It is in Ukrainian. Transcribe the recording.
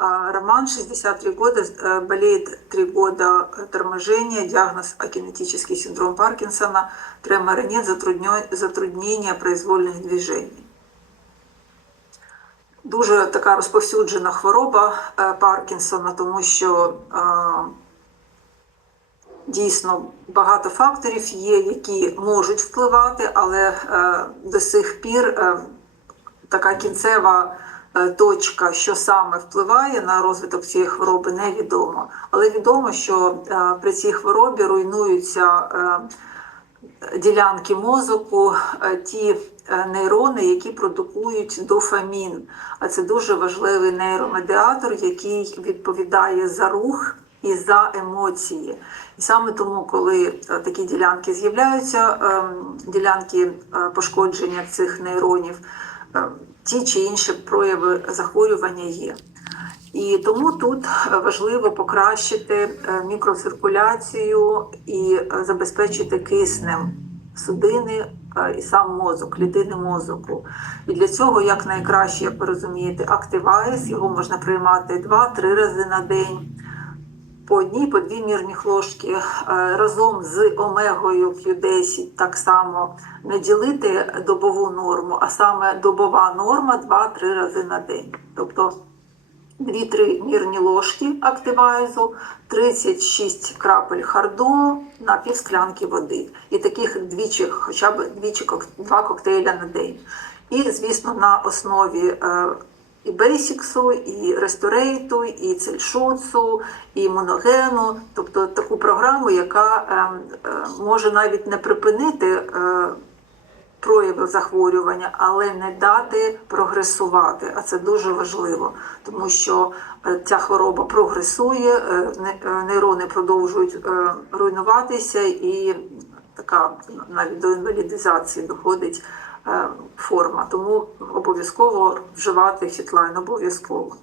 А, Роман, 63 года, э, болеет 3 года э, торможения, диагноз акинетический синдром Паркинсона, тремора нет, затруднё- затруднения произвольных движений. Дуже така розповсюджена хвороба е, Паркінсона, тому що е, дійсно багато факторів є, які можуть впливати, але е, до сих пір е, така кінцева е, точка, що саме впливає на розвиток цієї хвороби, невідомо. Але відомо, що е, при цій хворобі руйнуються. е, ділянки мозку, е, ті е, нейрони, які продукують дофамін. А це дуже важливий нейромедіатор, який відповідає за рух і за емоції. І саме тому, коли е, такі ділянки з'являються, ем, ділянки е, пошкодження цих нейронів, е, ті чи інші прояви захворювання є. І тому тут важливо покращити е, мікроциркуляцію і е, забезпечити киснем судини е, і сам мозок, клітини мозку. І для цього, як найкраще, як ви розумієте, Activise, його можна приймати 2-3 рази на день. По одній, по дві мірних ложки е, разом з омегою Q10 так само не ділити добову норму, а саме добова норма 2-3 рази на день. Тобто 2-3 мірні ложки активайзу, 36 крапель харду на пів склянки води. І таких двічі, хоча б двічі два коктейля на день. І, звісно, на основі е, і бейсіксу, і ресторейту, і цельшуцу, і моногену, тобто таку програму, яка е, е, може навіть не припинити. Е, прояви захворювання, але не дати прогресувати. А це дуже важливо, тому що е, ця хвороба прогресує, е, е, нейрони продовжують е, руйнуватися, і така навіть до інвалідизації доходить форма. Тому обов'язково вживати хітлайн, обов'язково.